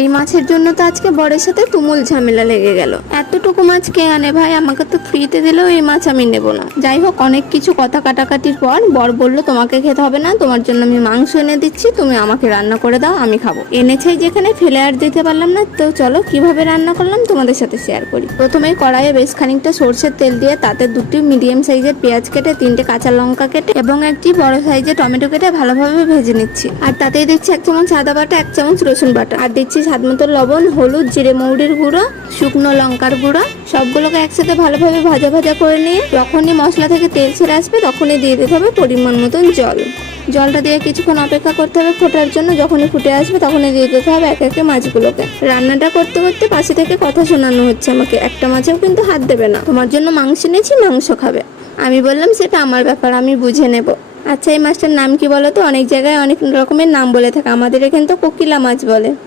এই মাছের জন্য তো আজকে বরের সাথে তুমুল ঝামেলা লেগে গেল। এতটুকু মাছ কে আনে ভাই, আমাকে তো ফ্রিতে দিলেও এই মাছ আমি নেব না। যাই হোক, অনেক কিছু কথা কাটাকাটির পর বর বলল তোমাকে খেতে হবে না, তোমার জন্য আমি মাংস এনে দিচ্ছি, তুমি আমাকে রান্না করে দাও, আমি খাবো। এনেছেই যেখানে, ফেলে আর দিতে পারলাম না। তো চলো কিভাবে রান্না করলাম তোমাদের সাথে শেয়ার করি। প্রথমেই কড়াইয়ে বেশ খানিকটা সরষের তেল দিয়ে তাতে 2টি মিডিয়াম সাইজের পেঁয়াজ কেটে, 3টে কাঁচা লঙ্কা কেটে এবং একটি বড় সাইজের টমেটো কেটে ভালোভাবে ভেজে নিচ্ছি। আর তাতেই দিচ্ছি 1 চামচ আদা বাটা, 1 চামচ রসুন বাটা, আর দিচ্ছি স্বাদ মতো লবণ, হলুদ, জিরে মৌরির গুঁড়ো, শুকনো লঙ্কার গুঁড়ো। সবগুলোকে একসাথে ভালোভাবে ভাজা ভাজা করে নিয়ে যখনই মশলা থেকে তেল ছেড়ে আসবে তখনই দিয়ে দিতে হবে পরিমাণ মতন জল। জলটা দিয়ে কিছুক্ষণ অপেক্ষা করতে হবে ফোটার জন্য। যখনই ফুটে আসবে তখনই দিয়ে দিতে হবে একে একে মাছগুলোকে। রান্নাটা করতে করতে পাশে থেকে কথা শোনানো হচ্ছে আমাকে, একটা মাছেও কিন্তু হাত দেবে না, তোমার জন্য মাংস এনেছি, মাংস খাবে। আমি বললাম সেটা আমার ব্যাপার, আমি বুঝে নেব। আচ্ছা, এই মাছটার নাম কি বলো তো? অনেক জায়গায় অনেক রকমের নাম বলে থাকে, আমাদের এখানে তো কোকিলা মাছ বলে।